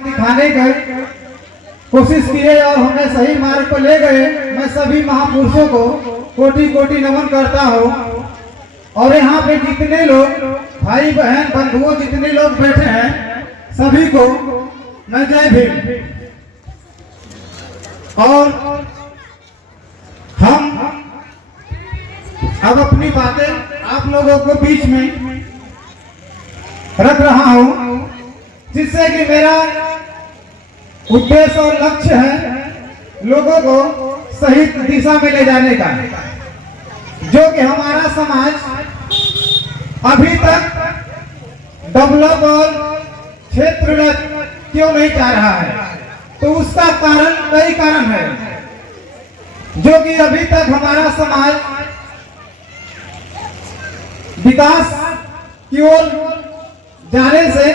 दिखाने की कोशिश किए और हमें सही मार्ग पर ले गए। मैं सभी महापुरुषों को कोटि कोटि नमन करता हूँ। और यहाँ पे जितने लोग भाई बहन बंधुओं जितने लोग बैठे हैं सभी को मैं जय भीम। और हम अब अपनी बातें आप लोगों को बीच में रख रहा हूं, जिससे कि मेरा उद्देश्य और लक्ष्य है लोगों को सही दिशा में ले जाने का, जो कि हमारा समाज अभी तक डेवलप और क्षेत्र क्यों नहीं जा रहा है। तो उसका कारण कई कारण है, जो कि अभी तक हमारा समाज विकास की ओर जाने से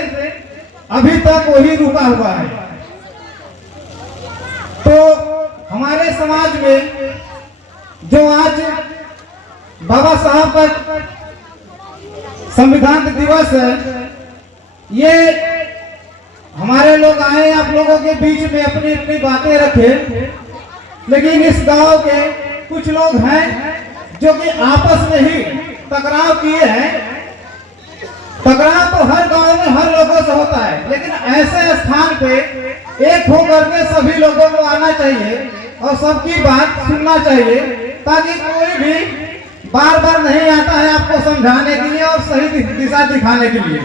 अभी तक वही रुका हुआ है। तो हमारे समाज में जो आज बाबा साहब का संविधान दिवस है, ये हमारे लोग आए आप लोगों के बीच में अपनी अपनी बातें रखे, लेकिन इस गांव के कुछ लोग हैं जो कि आपस में ही टकराव किए हैं। टकराव तो हर गांव में हर लोगों से होता है, लेकिन ऐसे स्थान पे एक होकर के सभी लोगों को आना चाहिए और सबकी बात सुनना चाहिए, ताकि कोई भी बार बार नहीं आता है आपको समझाने के लिए और सही दिशा दिखाने के लिए।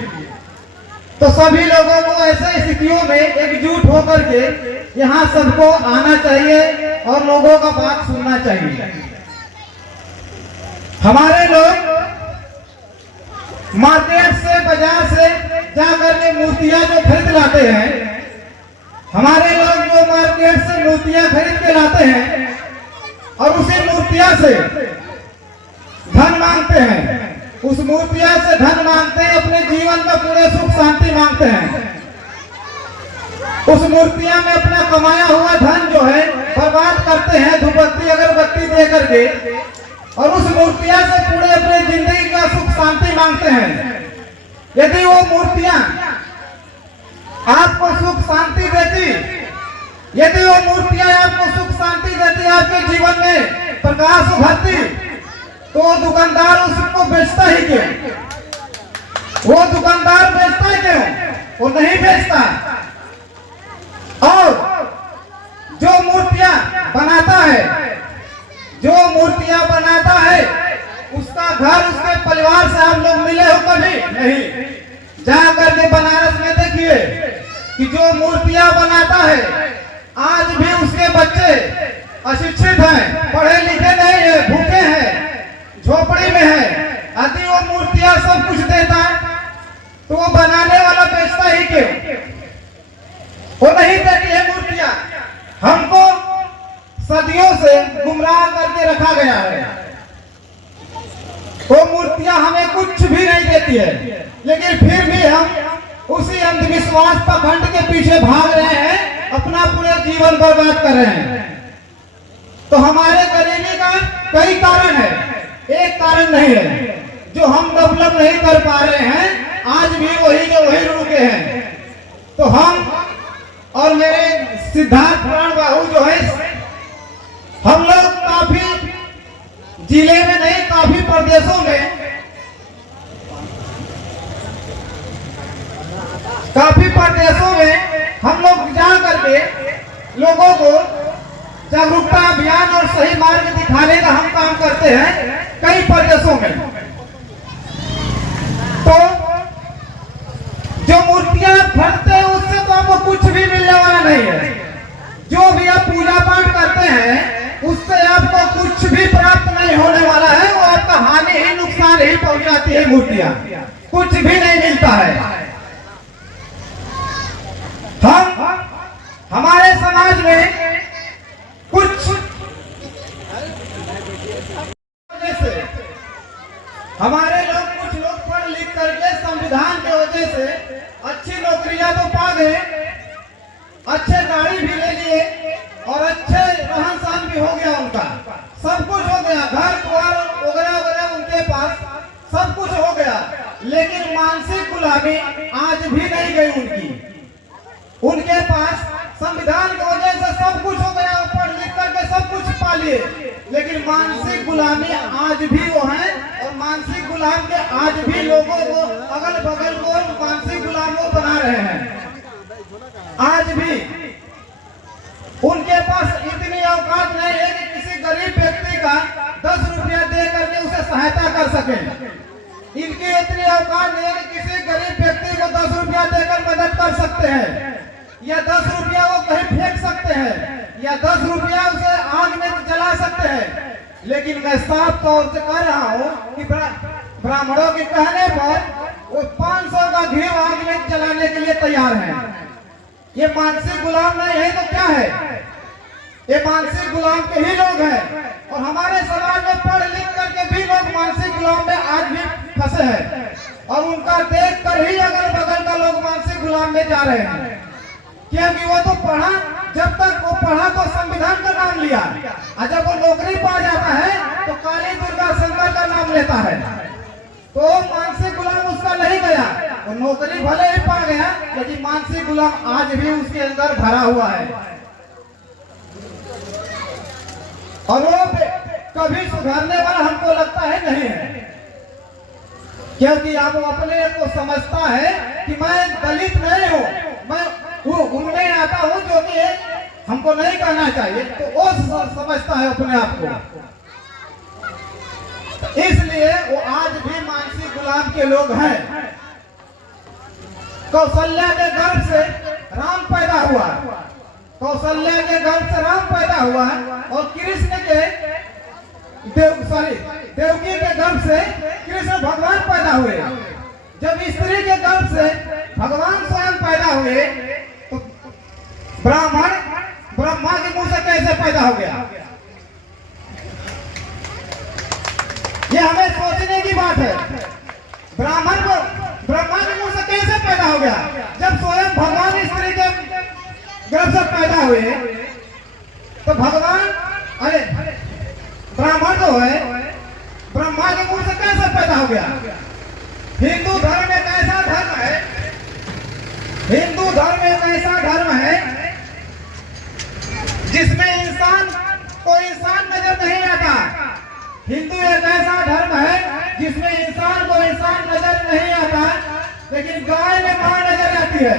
तो सभी लोगों को ऐसे स्थितियों में एकजुट होकर के यहाँ सबको आना चाहिए और लोगों का बात सुनना चाहिए। हमारे लोग मार्केट से बाजार से जाकर के मूर्तियां जो खरीद लाते हैं, हमारे लोग जो मार्केट से मूर्तियां खरीद के लाते हैं और उसी मूर्तियां से धन मांगते हैं, उस मूर्तियां से धन मांगते हैं, अपने जीवन में पूरे सुख शांति मांगते हैं। उस मूर्तियां में अपना कमाया हुआ धन जो है बर्बाद करते हैं धूपबत्ती अगरबत्ती दे करके, और उस मूर्तियां से पूरे अपने जिंदगी का सुख शांति मांगते हैं। यदि वो मूर्तियां आपको सुख शांति देती, यदि वो मूर्तियां आपको सुख शांति देती, आपके जीवन में प्रकाश उभरती, तो दुकानदार उसको बेचता ही क्यों? वो दुकानदार बेचता है क्यों? वो नहीं बेचता। और जो मूर्तियां बनाता है, जो मूर्तियां बनाता है, उसका घर उसके परिवार से आप लोग मिले हो कभी? नहीं। जाकर के बनारस में देखिए कि जो मूर्तियां बनाता है, आज भी उसके बच्चे अशिक्षित हैं, पढ़े लिखे नहीं है, भूखे हैं, झोपड़ी में है। यदि वो मूर्तियां सब कुछ देता तो वो बनाने वाला बेचता ही क्यों? वो नहीं देती है मूर्तियां। हमको सदियों से गुमराह करके रखा गया है। वो मूर्तियां हमें कुछ भी नहीं देती है, लेकिन फिर भी हम उसी अंधविश्वास पाखंड के पीछे भाग रहे हैं, अपना पूरे जीवन बर्बाद कर रहे हैं। तो हमारे गरीबी का कई कारण है, एक कारण नहीं है। जो हम डेवलप नहीं कर पा रहे हैं, आज भी वही के वही रुके हैं। तो हम और मेरे सिद्धार्थ प्राण बाहु जो है, हम लोग काफी जिले में नहीं, काफी प्रदेशों में हम लोग जा करके लोगों को जागरूकता अभियान और सही मार्ग दिखाने का हम काम करते हैं कई प्रदेशों में। तो जो मूर्तियां खरीदते हैं उससे तो आपको कुछ भी मिलने वाला नहीं है। जो भी आप पूजा पाठ करते हैं उससे आपको कुछ भी प्राप्त नहीं होने वाला है, वो आपका हानि ही नुकसान ही पहुंचाती है। मूर्तियां कुछ भी नहीं मिलता है। हमारे समाज में कुछ हमारे लोग कुछ लोग पढ़ लिख करके संविधान की वजह से अच्छी नौकरियां तो पा गए, अच्छे गाड़ी भी ले लिए और अच्छे रहन सहन भी हो गया, उनका सब कुछ हो गया, घर द्वार वगैरह वगैरह उनके पास सब कुछ हो गया, लेकिन मानसिक गुलामी आज भी नहीं गई उनकी। उनके पास संविधान की वजह से सब कुछ हो गया, पढ़ लिख करके सब कुछ पा लिए, लेकिन मानसिक गुलामी आज भी वो है। और मानसिक गुलाम के आज भी लोगों को अगल बगल को मानसिक गुलाम को बना रहे हैं। आज भी उनके पास इतनी औकात नहीं है कि किसी गरीब व्यक्ति का 10 रुपया दे करके उसे सहायता कर सके। इनकी इतनी औकात नहीं है कि किसी गरीब व्यक्ति को 10 रुपया देकर मदद कर सकते हैं, या 10 रुपया वो कहीं फेंक सकते हैं, या 10 रुपया उसे आग में जला सकते हैं। लेकिन मैं साफ तौर से कह रहा हूँ कि ब्राह्मणों के कहने पर वो 500 का घी आग में जलाने के लिए तैयार हैं। ये मानसिक गुलाम नहीं है तो क्या है? ये मानसिक गुलाम के ही लोग हैं। और हमारे समाज में पढ़ लिख करके भी लोग मानसिक गुलाम में आज भी फंसे हैं, और उनका देख कर ही अगल बगल का लोग मानसिक गुलाम में जा रहे हैं। क्योंकि वो तो पढ़ा, जब तक वो पढ़ा तो संविधान का नाम लिया, और जब वो नौकरी पा जाता है तो काली दुर्गा शंकर का नाम लेता है। तो मानसिक गुलाम उसका नहीं गया, वो नौकरी भले ही पा गया, लेकिन मानसिक गुलाम आज भी उसके अंदर भरा हुआ है। और वो कभी सुधारने वाला हमको लगता है नहीं है, क्योंकि आप अपने को समझता है कि मैं दलित नहीं हूँ, मैं वो उनमें आता हूँ जो कि हमको नहीं करना चाहिए, तो वो समझता है अपने आप को। इसलिए वो आज भी मानसिक गुलाम के लोग हैं। कौशल्या के गर्भ से राम पैदा हुआ, कौशल्या के गर्भ से राम पैदा हुआ, और कृष्ण के देवकी के गर्भ से कृष्ण भगवान पैदा हुए। जब स्त्री के गर्भ से भगवान स्वयं पैदा हुए, तो ब्राह्मण ब्रह्मा के मुंह से कैसे पैदा हो गया? ये हमें सोचने की बात है। ब्राह्मण को ब्रह्मा के मुंह से कैसे पैदा हो गया, जब स्वयं भगवान स्त्री के गर्भ से पैदा हुए? तो भगवान अरे ब्राह्मण जो है ब्रह्मा के मुंह से कैसे पैदा हो गया? हिंदू धर्म एक ऐसा धर्म है, हिंदू धर्म एक ऐसा धर्म है जिसमें इंसान को इंसान नजर नहीं आता। हिंदू एक ऐसा धर्म है जिसमें इंसान को इंसान नजर नहीं आता, लेकिन गाय में मां नजर आती है,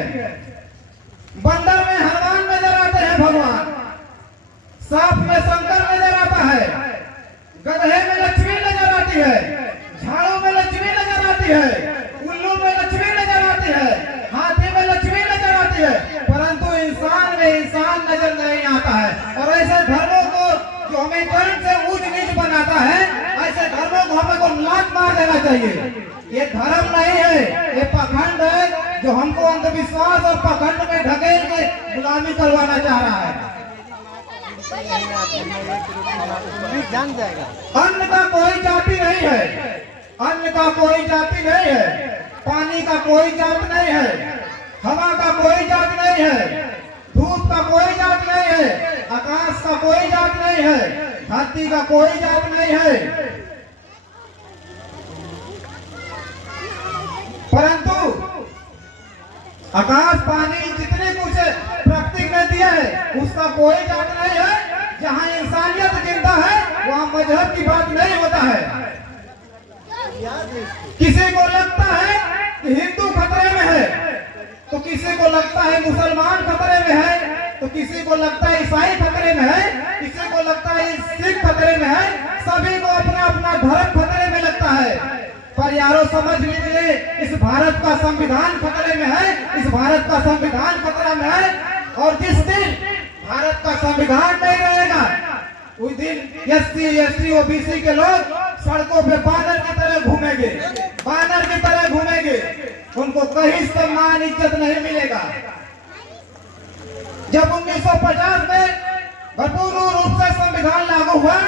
बंदर में हनुमान नजर आते हैं भगवान, सांप में शंकर नजर आता है, गधे में लक्ष्मी नजर आती है, झाड़ू में लक्ष्मी नजर आती है, उल्लू में लक्ष्मी नजर आती है, हाथी में लक्ष्मी नजर आती है, परंतु इंसान में इंसान नजर नहीं आता है। और ऐसे धर्मों को जो हमें जन्म से ऊंच नीच बनाता है, ऐसे धर्मों को हमें को लात मार देना चाहिए। ये धर्म नहीं है, ये पाखंड है जो हमको अंधविश्वास और पाखंड में ढकेल के गुलामी करवाना चाह रहा है। अन्न का कोई जाति नहीं है, अन्न का कोई जाति नहीं है, पानी का कोई जात नहीं है, हवा का कोई जात नहीं है, धूप का कोई जात नहीं है, आकाश का कोई जात नहीं है, धरती का कोई जात नहीं है। परंतु आकाश पानी जितने कुछ प्रकृति ने दिया है उसका कोई जात नहीं है। जहाँ इंसानियत जिंदा है वहाँ मजहब की बात नहीं होता है। किसी को लगता है कि हिंदू खतरे में है, तो किसी को लगता है मुसलमान खतरे में है, तो किसी को लगता है ईसाई खतरे में है, किसी को लगता है सिख खतरे में है, सभी को अपना अपना धर्म खतरे में लगता है। पर यारों समझ लीजिए, इस भारत का संविधान खतरे में है, इस भारत का संविधान खतरा में है। और जिस दिन भारत का संविधान नहीं रहेगा उस दिन SC/ST OBC के लोग सड़कों पे बानर की तरह घूमेंगे, बानर की तरह घूमेंगे, उनको कहीं सम्मान इज्जत नहीं मिलेगा। जब 1950 में भरपूर रूप से संविधान लागू हुआ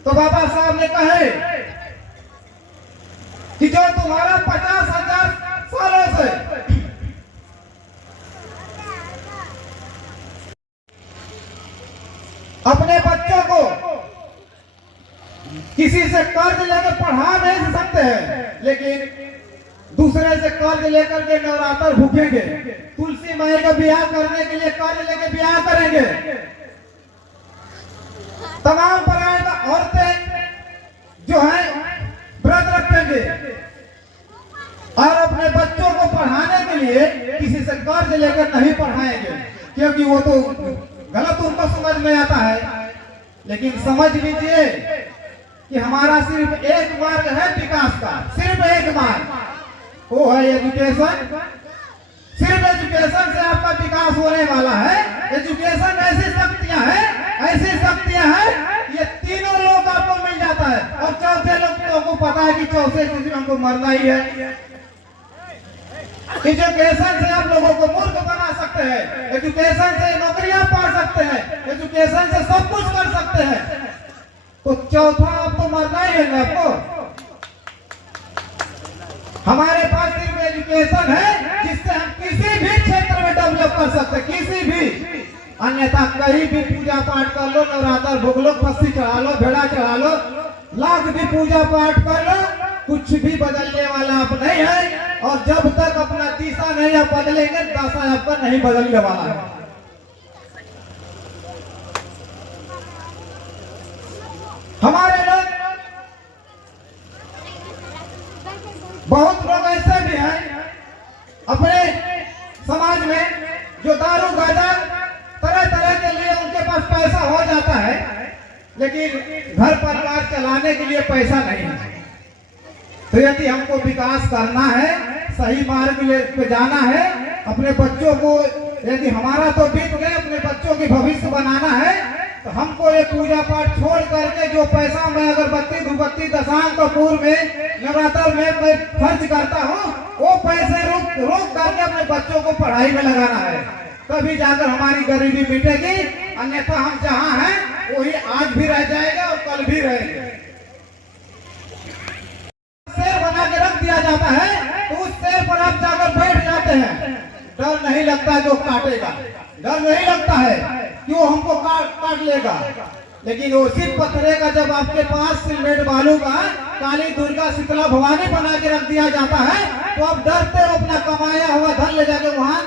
तो बाबा साहब ने कहे कि जो तुम्हारा 50,000 सालों से अपने बच्चों को किसी से कर्ज लेकर पढ़ा नहीं सकते हैं, लेकिन दूसरे से कर्ज लेकर के नवरात्र भूखेंगे, तुलसी माई का ब्याह करने के लिए कर्ज लेके ब्याह करेंगे। तमाम परायण औरतें जो है व्रत रखेंगे और अपने बच्चों को पढ़ाने के लिए किसी से कर्ज लेकर नहीं पढ़ाएंगे, क्योंकि वो तो गलत उनको समझ में आता है। लेकिन समझ लीजिए कि हमारा सिर्फ एक मार्ग है विकास का, सिर्फ एक मार्ग, वो है एजुकेशन। सिर्फ एजुकेशन से आपका विकास होने वाला है। एजुकेशन ऐसी शक्तियां हैं, ऐसी शक्तियां हैं, ये तीनों लोग आपको मिल जाता है। और चौथे लोगों को पता है कि चौथे किसी हमको मरना ही है। एजुकेशन से आप लोगों को मूर्ख बना सकते हैं, एजुकेशन से नौकरियां पा सकते हैं, एजुकेशन से सब कुछ कर सकते हैं। तो चौथा आपको मरना ही है ना आपको। हमारे पास सिर्फ एजुकेशन है जिससे हम किसी भी क्षेत्र में डेवलप कर सकते हैं, किसी भी। अन्यथा कहीं भी पूजा पाठ कर लो, नवरात्र भोग लो, खस्सी चढ़ा लो, भेड़ा चढ़ा लो, लाख भी पूजा पाठ कर लो, कुछ भी बदलने वाला आप नहीं है। और जब तक अपना दिशा नहीं आप बदलेंगे, दशा आपका नहीं बदलने वाला है। हमारे लोग, बहुत लोग ऐसे भी हैं अपने समाज में जो दारू गांजा तरह तरह के लिए उनके पास पैसा हो जाता है, लेकिन घर परिवार चलाने के लिए पैसा नहीं है। तो यदि हमको विकास करना है, सही मार्ग पे जाना है, अपने बच्चों को, यदि हमारा तो बीत गए, अपने बच्चों की भविष्य बनाना है, तो हमको ये पूजा पाठ छोड़ करके जो पैसा मैं अगरबत्ती धूपबत्ती दशांग कपूर में नवरात्र में मैं खर्च करता हूँ, वो पैसे रोक करके अपने बच्चों को पढ़ाई में लगाना है। तभी जाकर हमारी गरीबी मिटेगी। अन्यथा हम जहाँ हैं वही आज भी रह जाएगा और कल भी रहेंगे। शेर बना के रख दिया जाता है तो उस शेर पर आप जाकर बैठ जाते हैं। डर नहीं लगता है जो काटेगा, डर नहीं लगता है कि वो हमको काट लेगा। लेकिन वो सिर्फ पत्थरे का जब आपके पास सीमेंट बालू का काली दुर्गा शीतला भवानी बना के रख दिया जाता है, तो आप डरते हो, अपना कमाया हुआ धन ले जाके वहां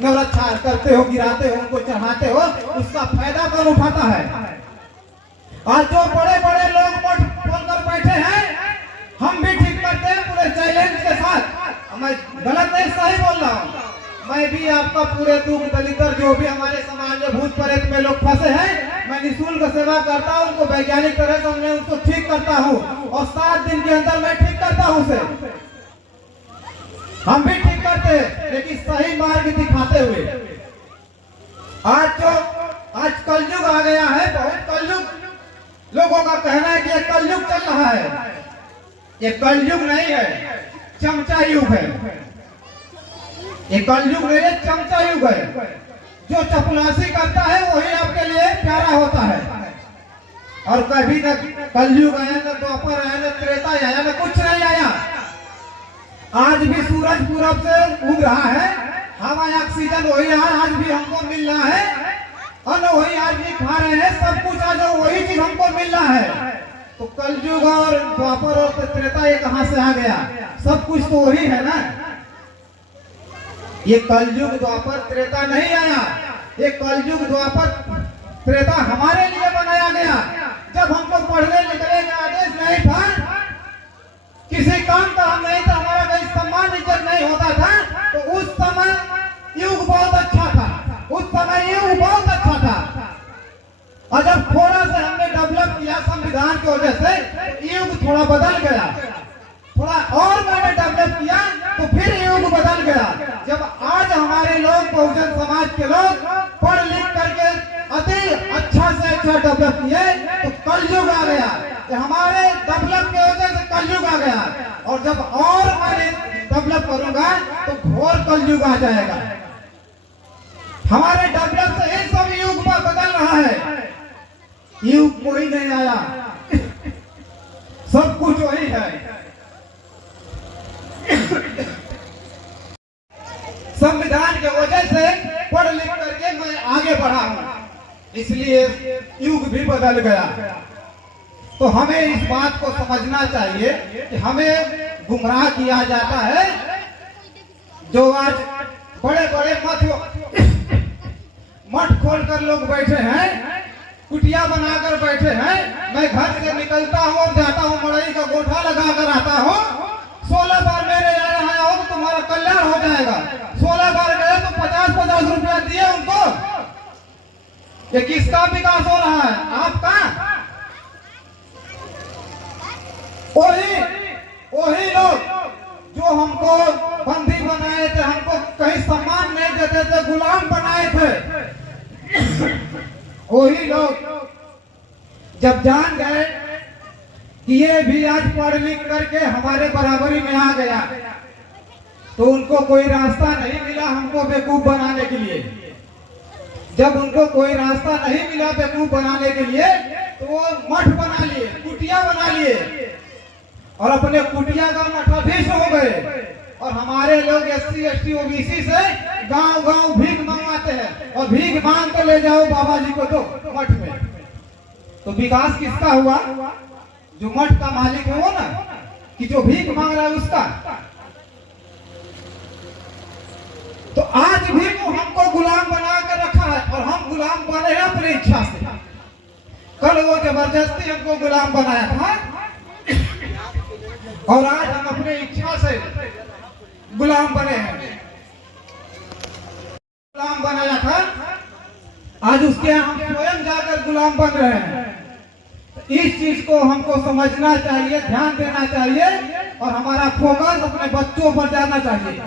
नवरक्षा करते हो, गिराते हो, उनको चढ़ाते हो। उसका फायदा कौन उठाता है? और जो बड़े बड़े लोग मठ खोलकर बैठे हैं, हम भी ठीक करते हैं पूरे चैलेंज के साथ। मैं गलत नहीं, सही बोल रहा हूँ। मैं भी आपका पूरे दुख दलितर जो भी हमारे समाज में भूत प्रेत में लोग फंसे हैं, मैं निःशुल्क सेवा करता हूँ, उनको वैज्ञानिक तरह से मैं उनको ठीक करता हूँ और 7 दिन के अंदर मैं ठीक करता हूँ उसे। हम भी ठीक करते हैं, लेकिन सही मार्ग दिखाते हुए। आज कलयुग आ गया है, बहुत कलयुग। लोगों का कहना है कि ये कलयुग चल रहा है। ये कलयुग नहीं है, चमचा युग है। ये कलयुग नहीं है, चमचा युग है। जो चपलासी करता है वही आपके लिए प्यारा होता है। और कभी न कलयुग आया, न द्वापर आया, न त्रेता आया, न कुछ नहीं आया। आज भी सूरज पूरब से उग रहा है, हवा ऑक्सीजन वही है, आज भी हमको मिल रहा है, अन्न वही आज भी खा रहे हैं, सब कुछ आज वही चीज हमको मिल रहा है। तो कलयुग और द्वापर और त्रेता ये कहां से आ गया? सब कुछ तो वही है ना। ये कलयुग द्वापर त्रेता नहीं आया, ये कलयुग द्वापर त्रेता हमारे लिए बनाया गया। जब हमको पढ़ने लिखने का आदेश नहीं था, किसी काम का हम नहीं था, हमारा कहीं सम्मान इज्जत नहीं होता था, तो उस समय युग बहुत अच्छा था, उस समय युग बहुत अच्छा था। और जब थोड़ा सा हमने डेवलप किया संविधान की वजह से, युग थोड़ा बदल गया। थोड़ा और मैंने डेवलप किया तो फिर युग बदल गया। जब आज हमारे लोग बहुजन समाज के लोग पढ़ लिख करके अति अच्छा से अच्छा डेवलप किए, तो कलयुग आ गया। हमारे डेवलप की वजह से कलयुग आ गया। और जब और मैं डेवलप करूंगा तो घोर कलयुग आ जाएगा। हमारे डेवलप से इन सब युग पर बदल रहा है। युग कोई नहीं आया, सब कुछ वही है। संविधान की वजह से पढ़ लिख करके मैं आगे बढ़ा हूं, इसलिए युग भी बदल गया। तो हमें इस बात को समझना चाहिए कि हमें गुमराह किया जाता है। जो आज बड़े बड़े मठ खोल कर लोग बैठे हैं, कुटिया बनाकर बैठे हैं। मैं घर से निकलता हूँ और जाता हूँ, मड़ई का गोठा लगा कर आता हूँ। 16 बार मेरे यहाँ आओ तो तुम्हारा कल्याण हो जाएगा। 16 बार गए तो 50-50 रुपया दिए उनको। ये किसका विकास हो रहा है? आपका। वही लोग जो हमको बंदी बनाए थे, हमको कहीं सम्मान नहीं देते थे, गुलाम बनाए थे, वही लोग जब जान गए कि ये भी आज पढ़ लिख करके हमारे बराबरी में आ गया, तो उनको कोई रास्ता नहीं मिला हमको बेवकूफ बनाने के लिए। जब उनको कोई रास्ता नहीं मिला बेवकूफ बनाने के लिए, तो वो मठ बना लिए, कुटिया बना लिए और अपने कुटिया का मठाधीश हो गए। और हमारे लोग SC ST OBC से गांव गांव भीख मंगवाते हैं और भीख मांग कर ले जाओ बाबा जी को तो मठ में। तो विकास किसका हुआ? जो मठ का मालिक है वो ना, कि जो भीख मांग रहा है उसका। तो आज भी वो हमको गुलाम बना कर रखा है और हम गुलाम बने हैं अपनी इच्छा से। कल वो जबरदस्ती हमको गुलाम बनाया था और आज हम अपने इच्छा से गुलाम बने हैं। गुलाम बनाया था, आज उसके यहाँ हम स्वयं जाकर गुलाम बन रहे हैं। इस चीज को हमको समझना चाहिए, ध्यान देना चाहिए और हमारा फोकस अपने बच्चों पर जाना चाहिए।